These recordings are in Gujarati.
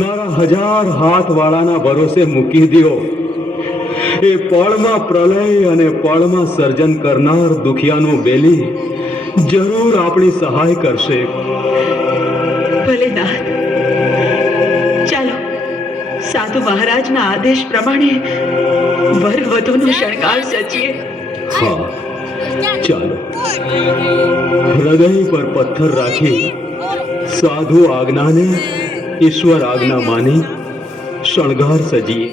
મારા 1000 હાથવાળાના ભરોસે મૂકી દ્યો. એ પળમાં પ્રલય અને પળમાં સર્જન કરનાર દુખિયાનું બેલી જરૂર આપણી સહાય કરશે. ભલે નાથ, ચાલો સાધુ મહારાજના આદેશ પ્રમાણે વર વધુનો શણગાર સજીએ. હા, ચાલો. હૃદય પર પથ્થર રાખી સાધુ આજ્ઞાને ઈશ્વર આજ્ઞા માની શણગાર સજીએ.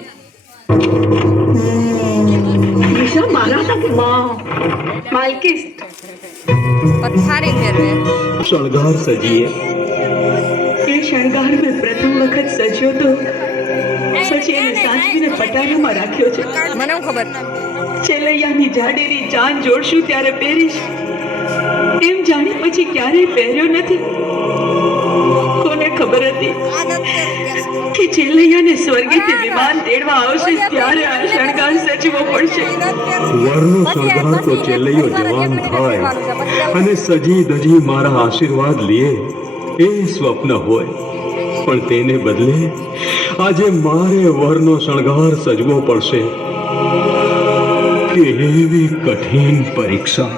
શણગાર સજીએ. એ શણગાર મેં પ્રથમ વખત સજ્યો તો પછી એને સાચવીને પટારામાં રાખ્યો છે. મને ખબર ચેલૈયાની જાડેરી જાન જોડશું ત્યારે પહેરીશ એમ જાણી પછી ક્યારેય પહેર્યો નથી. કોને ખબર હતી કે ચેલૈયાને સ્વર્ગેથી વિમાન તેડવા આવશે ત્યારે આ શણગાર સજવો પડશે. વરનો શણગાર તો ચેલૈયો જવાન થાય અને સજી ધજી મારા આશીર્વાદ લે એ સ્વપ્ન હોય, પણ તેને બદલે આજે મારે વરનો શણગાર સજવો પડશે. કેવી કઠિન પરીક્ષા.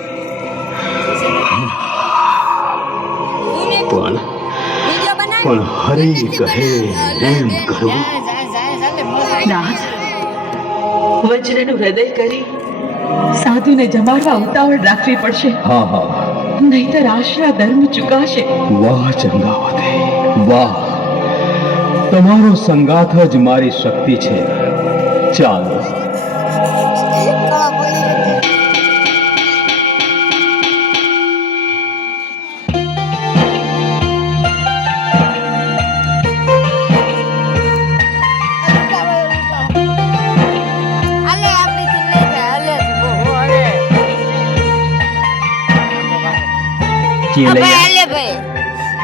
પણ હરિ કહે એમ કરવું. નાથ, વજ્રનું હૃદય કરી સાધુને જમાડવા ઉતાવળ રાખવી પડશે. હા હા, નહીતર આશરા ધર્મ ચુકાશે. વાહ ચંગાવતે, વાહ. તમારો સંગાથ જ મારી શક્તિ છે. ચાલો.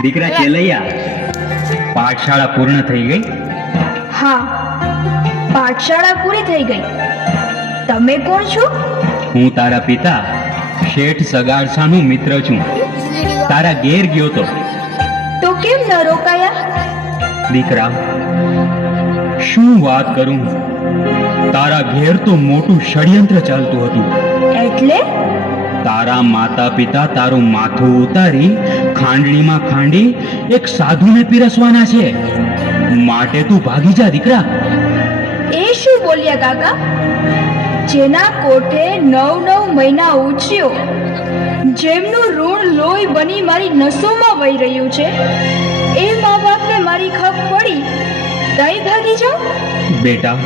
દીકરા ચેલૈયા, પાઠશાળા પૂર્ણ થઈ ગઈ? હા, પાઠશાળા પૂરી થઈ ગઈ. તમે કોણ છો? હું તારા પિતા શેઠ સગાડસાનો મિત્ર છું. તારા ઘેર ગયો તો કેમ ન રોકાયા? દીકરા, શું વાત કરું, તારા ઘેર તો મોટું ષડયંત્ર ચાલતું હતું. એટલે? તારા માતા પિતા તારું માથું ઉતારી ખાંડણીમાં ખાંડી એક સાધુને પીરસવાના છે. માટે તું ભાગી જા દીકરા. એ શું બોલ્યા કાકા? જેના કોઠે 9 મહિના ઉછર્યો, જેમનું ઋણ લોહી બની મારી નસોમાં વહી રહ્યું છે, એ મા બાપને મારી ખપ પડી તઈ ભાગી જાઓ? બેટા,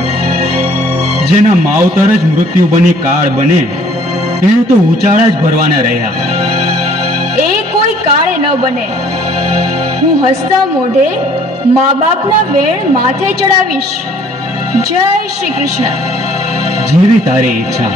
જેના માવતર જ મૃત્યુ બની કાળ બને એને તો ઉચાળા જ ભરવાના રહ્યા. એ કોઈ કાળે ન બને. હું હસતા મોઢે મા બાપના વેણ માથે ચડાવીશ. જય શ્રી કૃષ્ણ. જેવી તારી ઈચ્છા.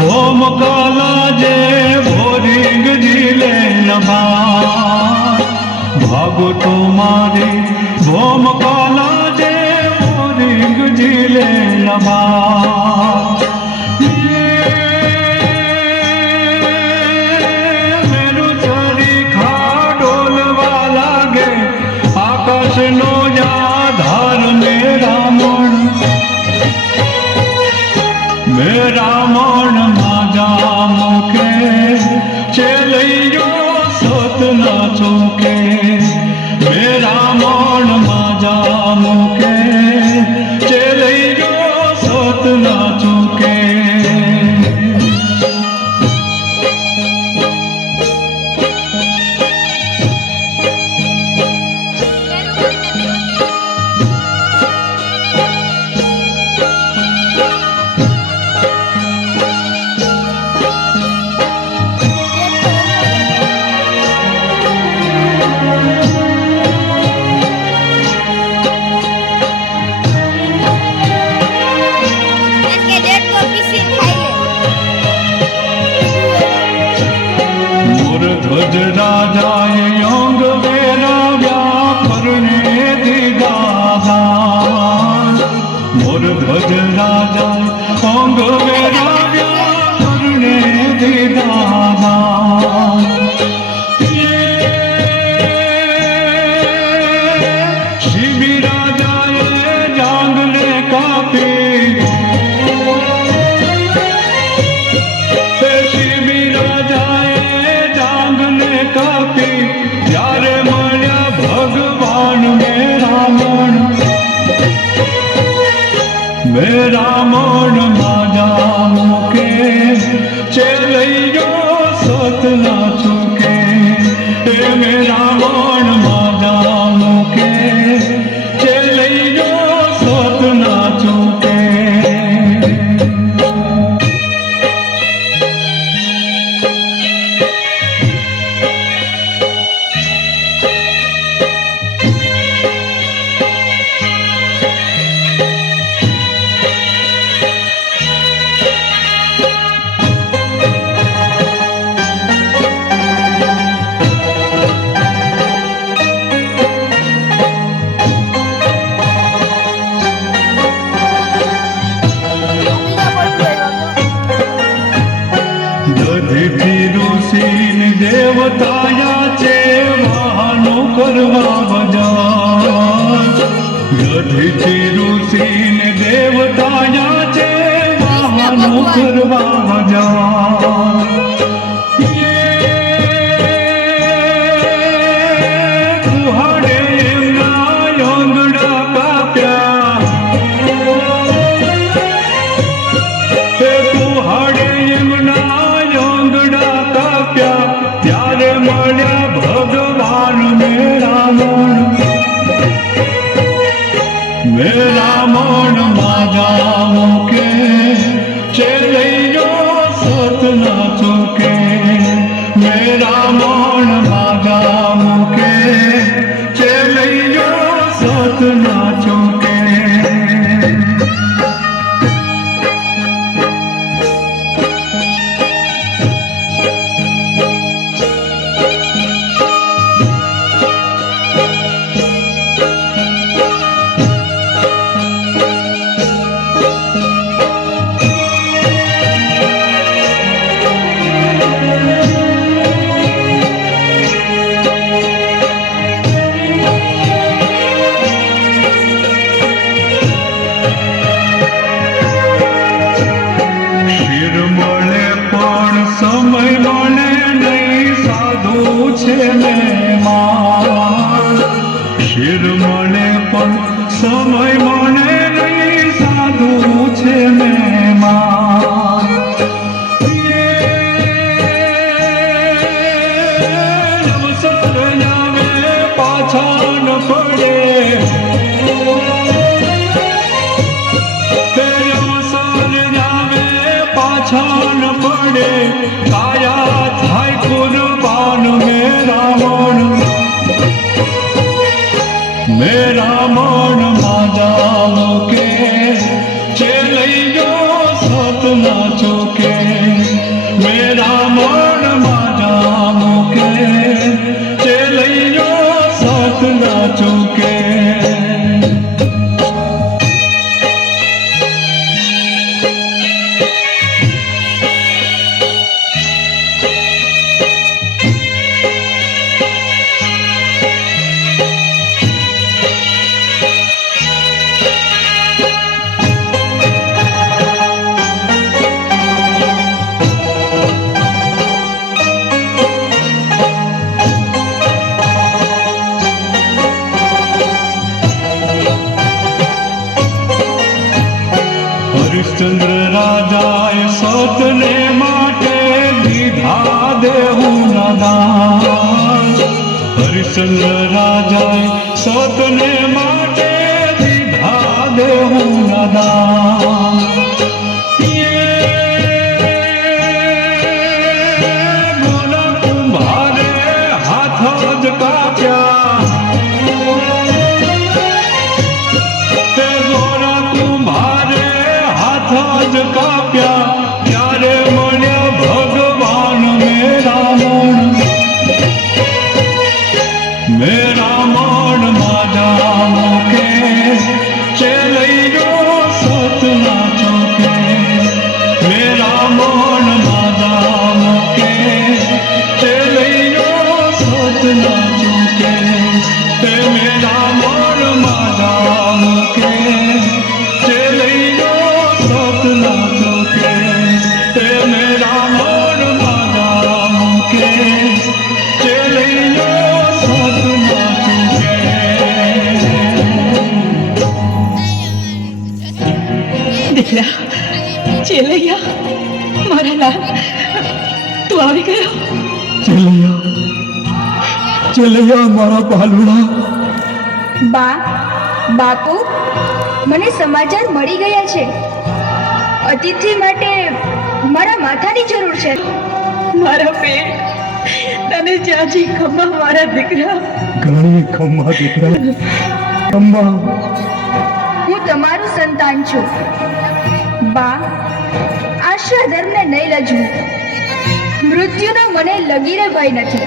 ભોમ કાલા જે ભોરિંગ જીલે નભા. ભાગો તો મારે ભોમ કાલા જે ભોરિંગ જીલે નભા. મેરું ચરી ખા ડોલવા લાગે આકાશનો આધાર મેરા મન માજા મુખે ચેલૈયો સત ના ચોકે. મેરા મન માજા મુખે ચેલૈયો સત ના ચોકે. મેરા મનમાં જામું કે ચેલૈયો સત ના ચૂકે એ મેરા મનમાં જામું કે ચેલૈયો સત ના ચૂકે દધીથી ઋષિની દેવતાયા છે વાહનો કરવા બજાર દધીથી ઋષિની દેવતાયા છે વાહનો કરવા બજાર કુહાડે એમના આંગણા કાપ્યા કુહાડે એમના આંગણા કાપ્યા ત્યારે મળ્યા ભગવાન મેરા મન માજા કે ચેલૈયો સત ના ચૂકે મેરા મન માજા કે ચેલૈયો સત ના ચૂકે શિર મળે પણ સમય મળે નહીં સાધુ છે મહેમાન શિર મળે પણ સમય મળે નહીં સાધુ છે મહેમાન અવસર આવે પાછા ન પડે પાછા ન પડે કાયા થાય કુરબાન મેરા મન માજા કે ચેલૈયો સત ના ચૂકે મેરા મન માજા કે ચેલૈયો સત ના ચૂકે હરિશ્ચંદ્ર રાજાએ સતને માટે દીધા દેવું ના દાન હરિશ્ચંદ્ર રાજાએ સતને માટે દીધા દેવું ના દાન ગોલા કુંભારે હાથ જ કાપ્યા ગોરા કુંભારે હાથ જ કાપ્યા ત્યારે મળ્યા ભગવાન મેરા મન માજા કે ચેલૈયો સત દીકરા ચેલૈયા, મારા લાલ, તું આવી ગયો. ચેલૈયા મારા બાલુડા. બા, બાપુ, મને સમાચાર મળી ગયા છે. અતિથિ માટે મારા માથાની જરૂર છે. મારા પેટ તને જ્યાંથી ખમ્મા મારા દીકરા. ઘણી ખમ્મા દીકરા, ખમ્મા. હું તમારું સંતાન છું. બા, આશ્રય ધર્મને નહીં લજવું. મૃત્યુનો મને લગીરે ભય નથી.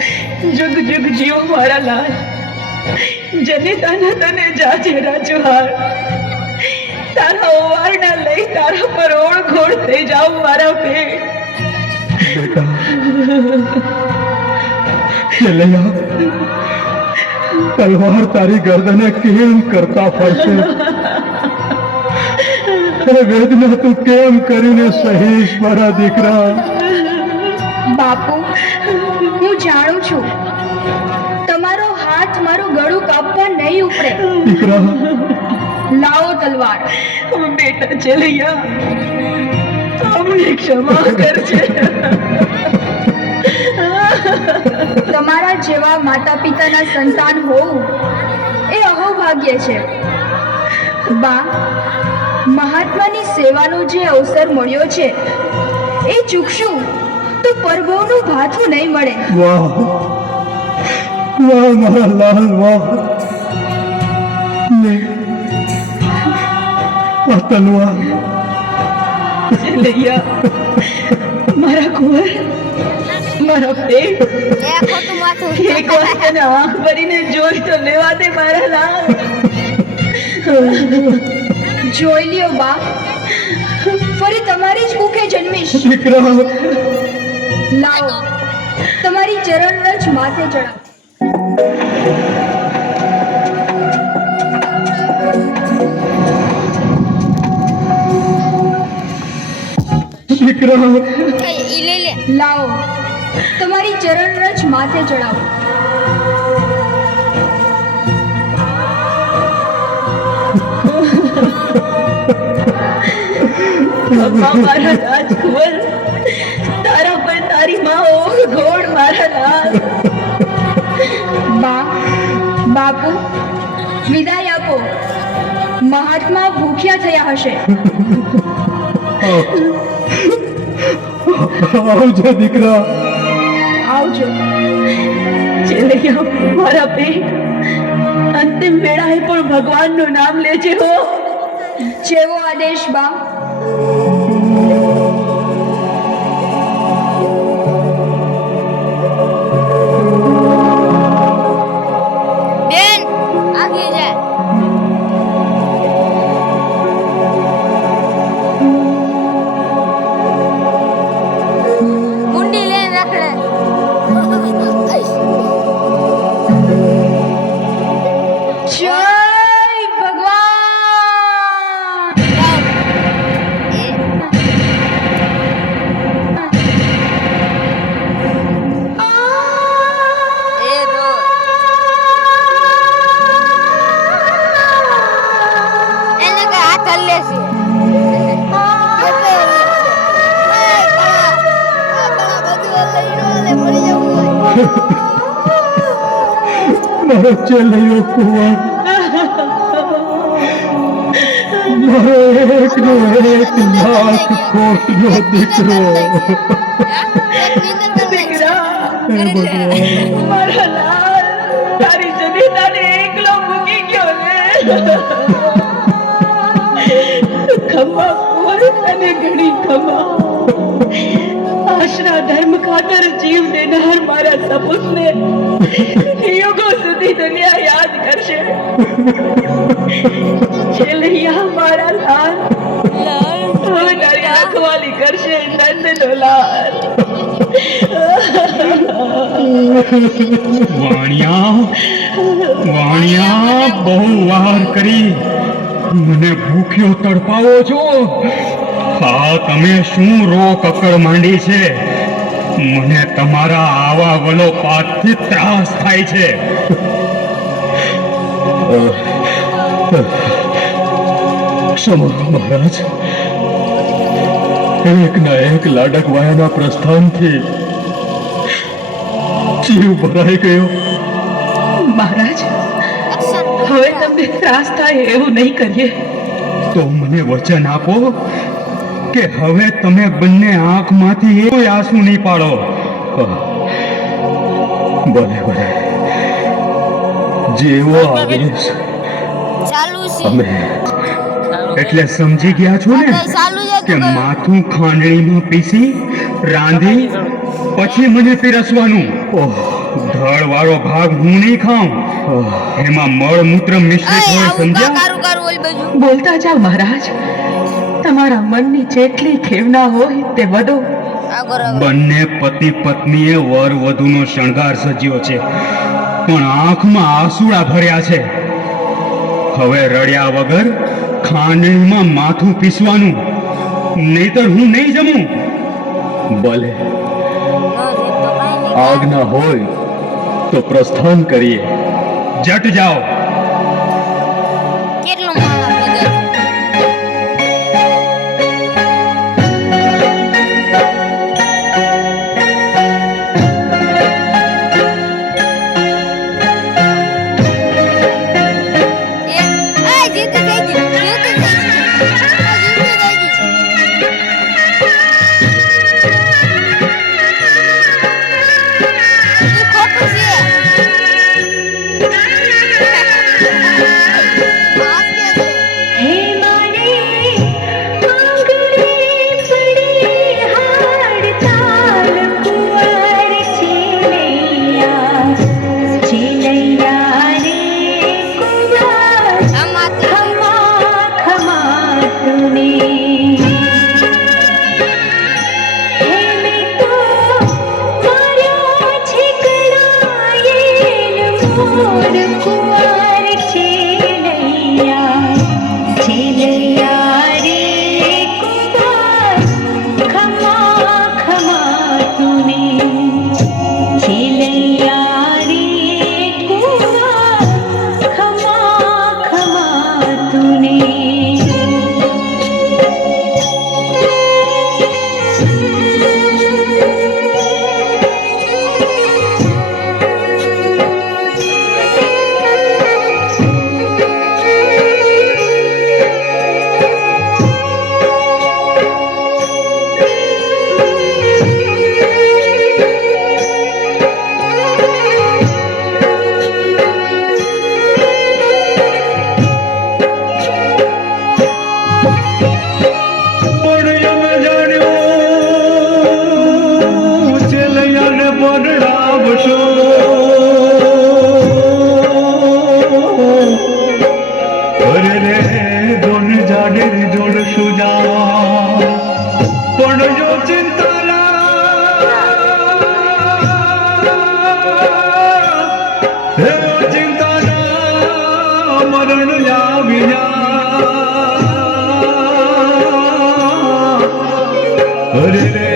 જુગ જુગ જીવ મારા લાલ. જનિતાના તને જાજે રાજુહાર. તારા ઓવારણા લઈ તારા પર ઓળઘોળ થઈ જાઉં મારા પેટ. બેટા ચેલૈયા, તલવાર તારી ગરદને કેમ કરતા ફરશે? એ વેદના તું કેમ કરીને સહીશ મારા દીકરા? બાપુ, હું જાણું છું તમારો હાથ મારું ગળું કાપવા નહીં ઉપડે. દીકરા, લાવો તલવાર. બેટા ચેલૈયા, અમને ક્ષમા કરજે. તમારા જેવા માતા પિતાના સંતાન હોવું એ અહોભાગ્ય છે. બા, મહાત્માની સેવાનો જે અવસર મળ્યો છે એ ચૂકશું તો પરભવનું ભાથું નહીં મળે. વાહ વાહ મારા લાલ, વાહ. લે આ તલવાર. ચેલૈયા, મારા કુંવર, મારા પેટ, એક વાર તને આંખ ભરીને જોઈ તો લેવા દે મારા લાલ. જોઈ લ્યો બા, ફરી તમારી જ કુખે જન્મીશ. દીકરા, લાવો, તમારી ચરણ રજ માથે ચડાવો. દીકરા, લાવો, તમારી ચરણ રજ માથે ચડાવો. અમ્મા મારા રાજકુંવર, તારા પર તારી માં ઓળઘોળ મારા લાલ. બા, બાપુ, વિદાય આપો. મહાત્મા ભૂખ્યા થયા હશે. આવજો દીકરા. આવજો. ચેલૈયા, મારા પેટ, અંતિમ વેળાએ પણ ભગવાનનું નામ લેજે હો. જેવો આદેશ બા. બેન આગે જાય. મુંડી લઈને રખડે. જય ભગવાન. એ રો એને કે હાથ હલ્લે છે. મારો ચેલૈયો કુંવર, મારો એકનો એક લાખ કોટનો દીકરો. દીકરા, મારા લાલ, તારી જનિતાને એકલો મૂકી ગયો ને. ખમ્મા કુંવર, તને ઘણી ખમ્મા. આશરા ધર્મ ખાતર જીવ દેનાર મારા સપૂતને યુગો સુધી દુનિયા યાદ કરશે. ચેલૈયા, મારા લાલ, હવે તારી આંખવાલી કરશે નંદનો લાલ. વાણિયા, બહુ વાર કરી મને ભૂખ્યો તડપાવો છો. આ તમે શું રો કકડ માંડી છે? મને તમારા આવા વલોપાતથી ત્રાસ થાય છે. ક્ષમા મહારાજ, એકના એક લાડકવાયાના પ્રસ્થાનથી જીવ ભરાઈ ગયો. મહારાજ એક્શન હવે તમને ત્રાસ થાય એવું નહીં કરીએ. તો મને વચન આપો કે હવે તમે બંને આંખમાંથી કોઈ આંસુ નહીં પાડો. ભલે ભલે, જેવો આદેશ. ચાલુ છે અમે એટલે સમજી ગયા છો ને ચાલુ છે કે માથું ખાંડણીમાં પીસી રાંધી પછી મને પીરસવાનું. ધડ વાળો ભાગ હું નહીં ખાઉં. એમાં મળમૂત્ર મિશ્રિત હોય, સમજ્યા? કારું કારું ઓલી બાજુ બોલતા જાઓ મહારાજ. તમારા મનની જેટલી ખેવના હોય તે વધો. આગળ આગળ બંને પતિ પત્નીએ વર વધુનો શણગાર સજ્યો છે, પણ આંખમાં આંસુડા ભર્યા છે. હવે રડ્યા વગર ખાંડણીમાં માથું પીસવાનું, નહીતર હું નહીં જમું. ભલે, નો જીત તો કાંઈ નહીં. આજ્ઞા હોય તો પ્રસ્થાન કરીએ. જટ જાઓ. કેટલું માણસ બધા જીત થઈ ગયું જીત થઈ ગયું ખોટું છે હે મારે આંગણે પડી હાડતાલ કુંવર ચેલૈયા રે કુંવર ખમા ખમા તુને હે મેં તો માર્યો છે કણાયેલ મોર કુંવર ચેલૈયા રે કુંવર ખમા ખમા તુને ચેલૈયા રે કુંવર ખમા ખમા તુને પણ એમ જાણ્યું ચેલૈયાને પરણાવશો. અરે રે દોન જાડેરી જોડશું જા, પણ જો ચિંતા ચિંતા ના મરણ આવી અરે રે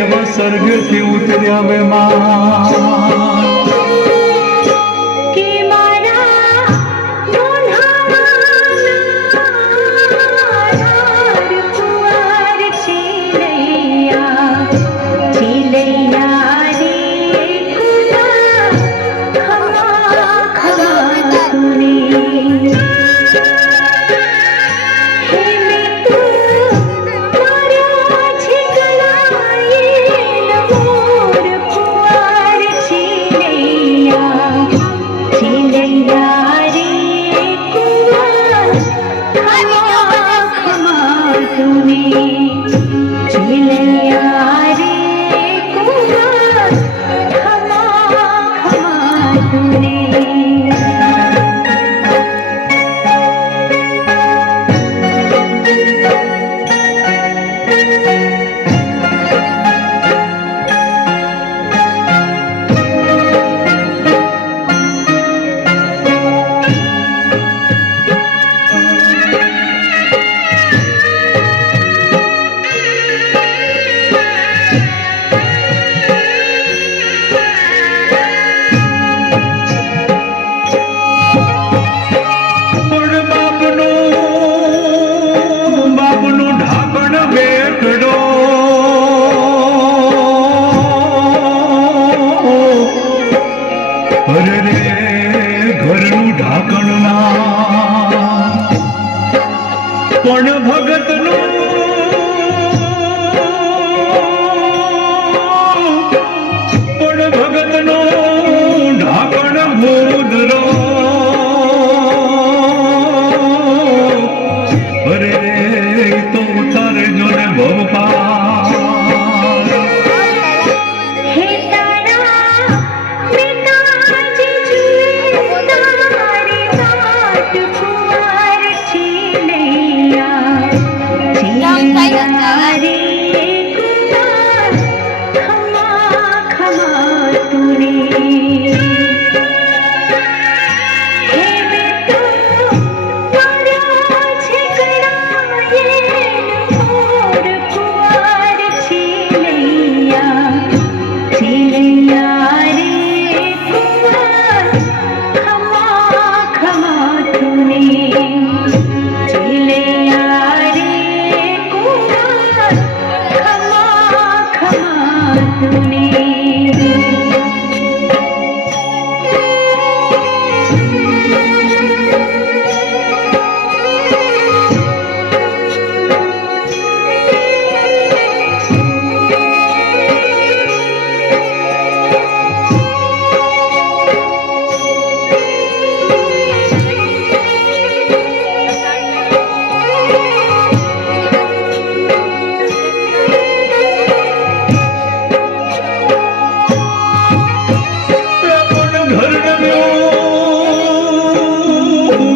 એવા સ્વર્ગથી ઉતર્યા મહેમાન. કે મારા નોંધારા કુંવર ચેલૈયા રે કુંવર ખમા ખમા તુને હે મેં તો માર્યો છે કણાયેલ મોર કુંવર અરે રે ઘરનું ઢાંકણ ના પણ ભગતનું ઢાંકણ ભૂદરો અરે રે તો ઉતારજો ને ભવપાલ હે તારા પિતાજી જુએ તારી વાટ કુંવર છીનૈયા છીનૈયા રે કુંવર ખમા ખમા તુને હે બેટો મારા છેકડાએ મોર કુંવર છીનૈયા છીનૈયા રે કુંવર ખમા ખમા તુને છીનૈયા રે કુંવર ખમા ખમા તુને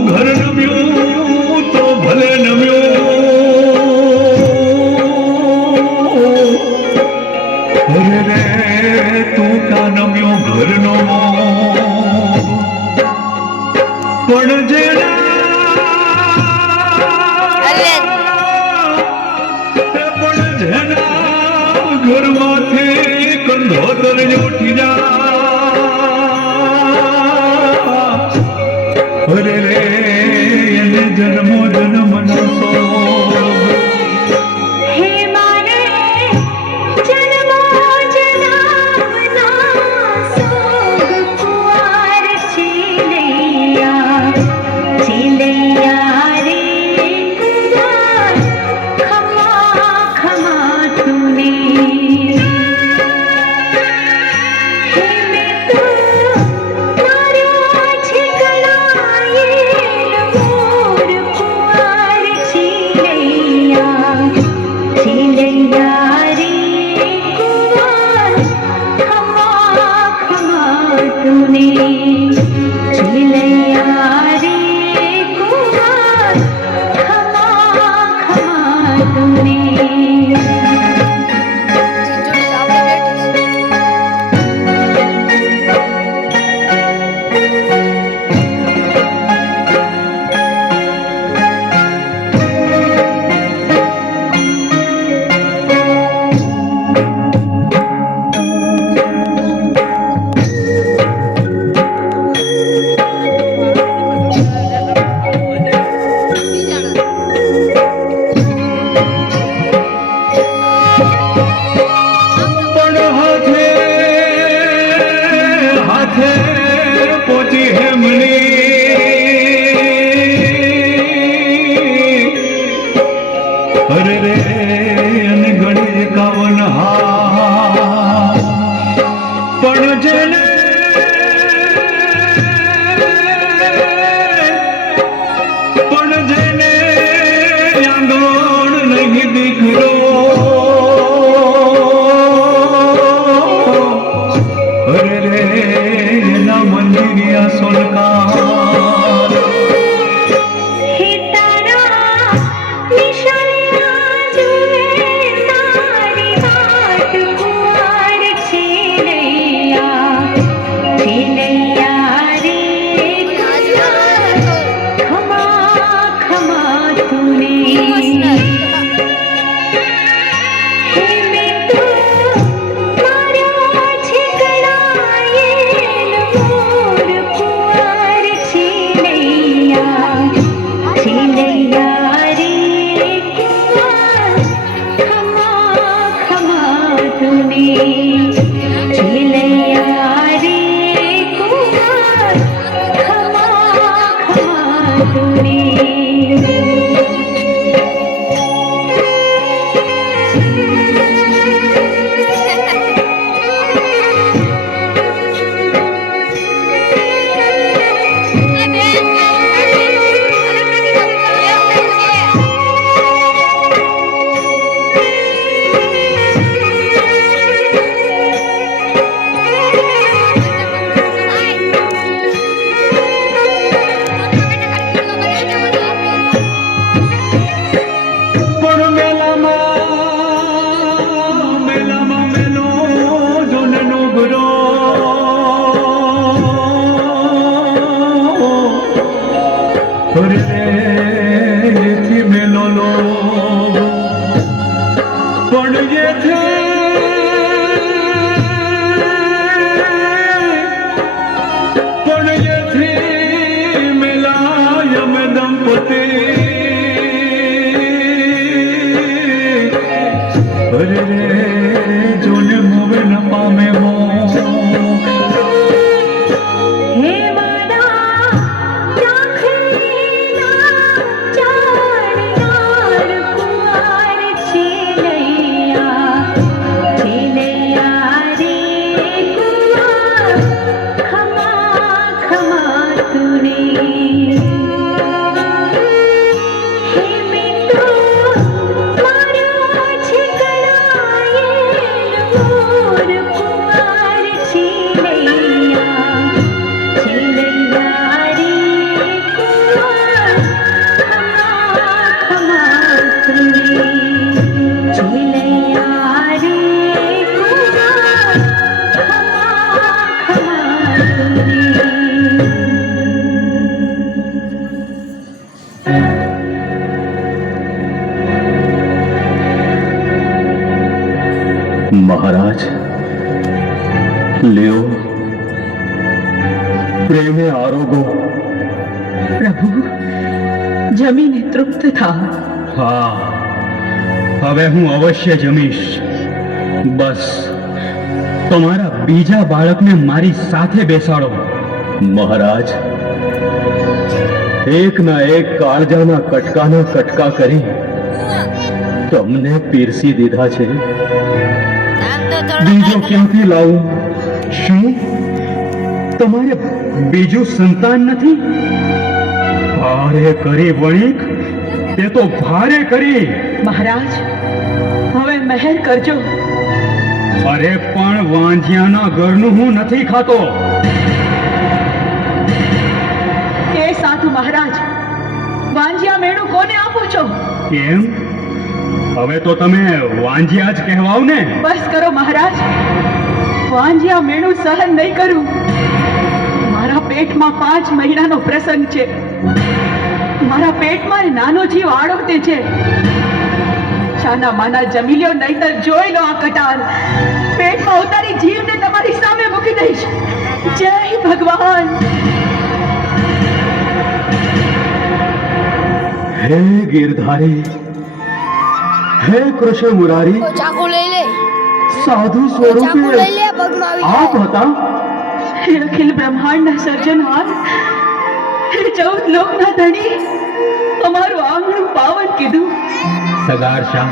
ઘર નમ્યું તો ભલે નમ્યું અરે રે તું કા નમ્યો ઘરનો પણ જેના ઘરમાંથી કંધોતર ઉઠી જા અરે રે એને જન્મો જન્મનો હે મારે જન્મો જન્મના સોગ કુંવર છીનૈયા છીનૈયા રે કુંવર ખમા ખમા તુને હે બેટો મારા છેકડાએ મોર કુંવર છીનૈયા છીનૈયા રે કુંવર ખમા ખમા તુને છીનૈયા રે કુંવર ખમા ખમા તુને પણ હાથે હાથે પોચી હેમલી અરે રે અને ગણી 51 હા પણ જેને આંગણ નહીં દીકરો અરે રે એના મંદિરિયા સોલકાર હે તારા નિશાનિયા જુએ તારી વાટ કુંવર છીનૈયા છીનૈયા રે કુંવર ખમા ખમા તુને હે બેટો મારા છેકડાએ મોર કુંવર અરે થી મેલો લો પણ જે છે પણ જેથી મેલાયમ દંપતી અરે રે જોને મોવે ન પામે મો હે મારા ચાખરીના ચારનાર કુંવાર છેલૈયા રે કુંવાર ખમા ખમા તુને હે મિત્રો મારા છકડાયેલ મોર કુંવાર છેલૈયા રે કુંવાર ખમા ખમા તુને છેલૈયા રે કુંવાર ખમા ખમા તુને મહારાજ લ્યો પ્રેમે આરોગો પ્રભુ જમીને તૃપ્ત થા. હા, હવે હું અવશ્ય જમીશ. બસ તમારા બીજા બાળકને મારી સાથે બેસાડો. મહારાજ એકના એક કાળજાના કટકાના કટકા કરી તમને પીરસી દીધા છે. આમ તો થોડો બીજો ક્યાંથી લાવું? શું તમારે બીજું સંતાન નથી? ભારે કરી વણિક, તે તો ભારે કરી. મહારાજ હવે મહેર કરજો. અરે પણ વાંઝિયાના ઘરનું હું નથી ખાતો. એ સાધુ મહારાજ વાંજિયા મેળું કોને આપો છો? કેમ? હવે તો તમે વાંઝિયા જ કહેવાવ ને. બસ કરો મહારાજ, વાંજિયા મેળું સહન નહીં કરું. મારા પેટમાં 5 મહિનાનો પ્રસંગ છે. મારા પેટમાં નાનો જીવ આળોટે છે. છાના માના જમી લ્યો, નહીતર જોઈ લો આ કટાર. પેટમાં ઉતારી જીવને તમારી સામે મૂકી દઈશ. જય ભગવાન. હે ગિરધારી, હે કૃષ્ણ મુરારી, ચાકુ લઈ લે, સાધુ ચાકુ સ્વરૂપે લઈ લે, પગમાં આવી આપ જાય. હતા. હે અખિલ બ્રહ્માંડના સર્જનહાર, હે 14 લોકના ધણી, અમારું આંગણું પાવન કીધું. સગારશા,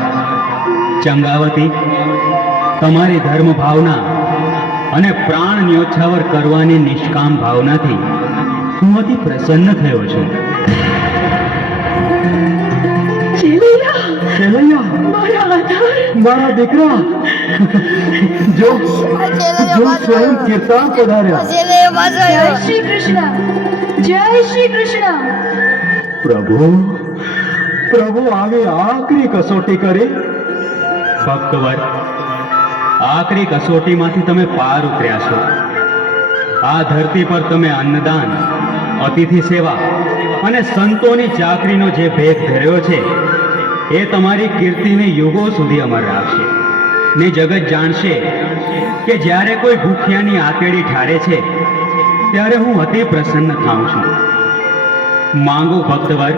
ચંગાવતી, તમારી ધર્મ ભાવના અને પ્રાણ ન્યોછાવર કરવાની નિષ્કામ ભાવનાથી હું અતિ પ્રસન્ન થયો છું. ચેલૈયા, ખેલૈયા, મારા આધાર. મારા દીકરા, જો જો સ્વયં કીર્તન પધાર્યા. જય શ્રી કૃષ્ણ, જય શ્રી કૃષ્ણ. પ્રભુ પ્રભુ આવી આકરી કસોટી કરી. ભક્તવર, આકરી કસોટીમાંથી તમે પાર ઉતર્યા છો. આ ધરતી પર તમે અન્નદાન, અતિથિ સેવા અને સંતોની ચાકરીનો જે ભેદ ધર્યો છે એ તમારી કીર્તિને યુગો સુધી અમર રાખશે. ને જગત જાણશે કે જ્યારે કોઈ ભૂખ્યાની આતેડી ઠારે છે ત્યારે હું અતિ પ્રસન્ન થાઉં છું. માંગો ભક્તવર,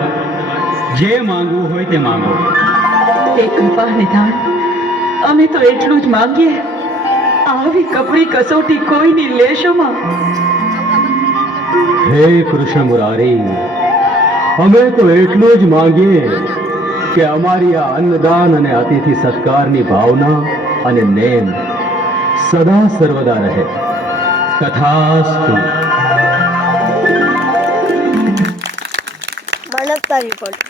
જે માંગવું હોય તે માંગો. એ કૃપા નિધાન, અમે તો એટલું જ માંગીએ. આવી કપરી કસોટી કોઈની લેશોમાં. હે કૃષ્ણ મુરારી, અમે તો એટલું જ માંગીએ કે અમારી આ અન્નદાન અને અતિથિ સત્કારની ભાવના અને નેમ સદા સર્વદા રહે. તથાસ્તુ. મનકતા રિપોર્ટ.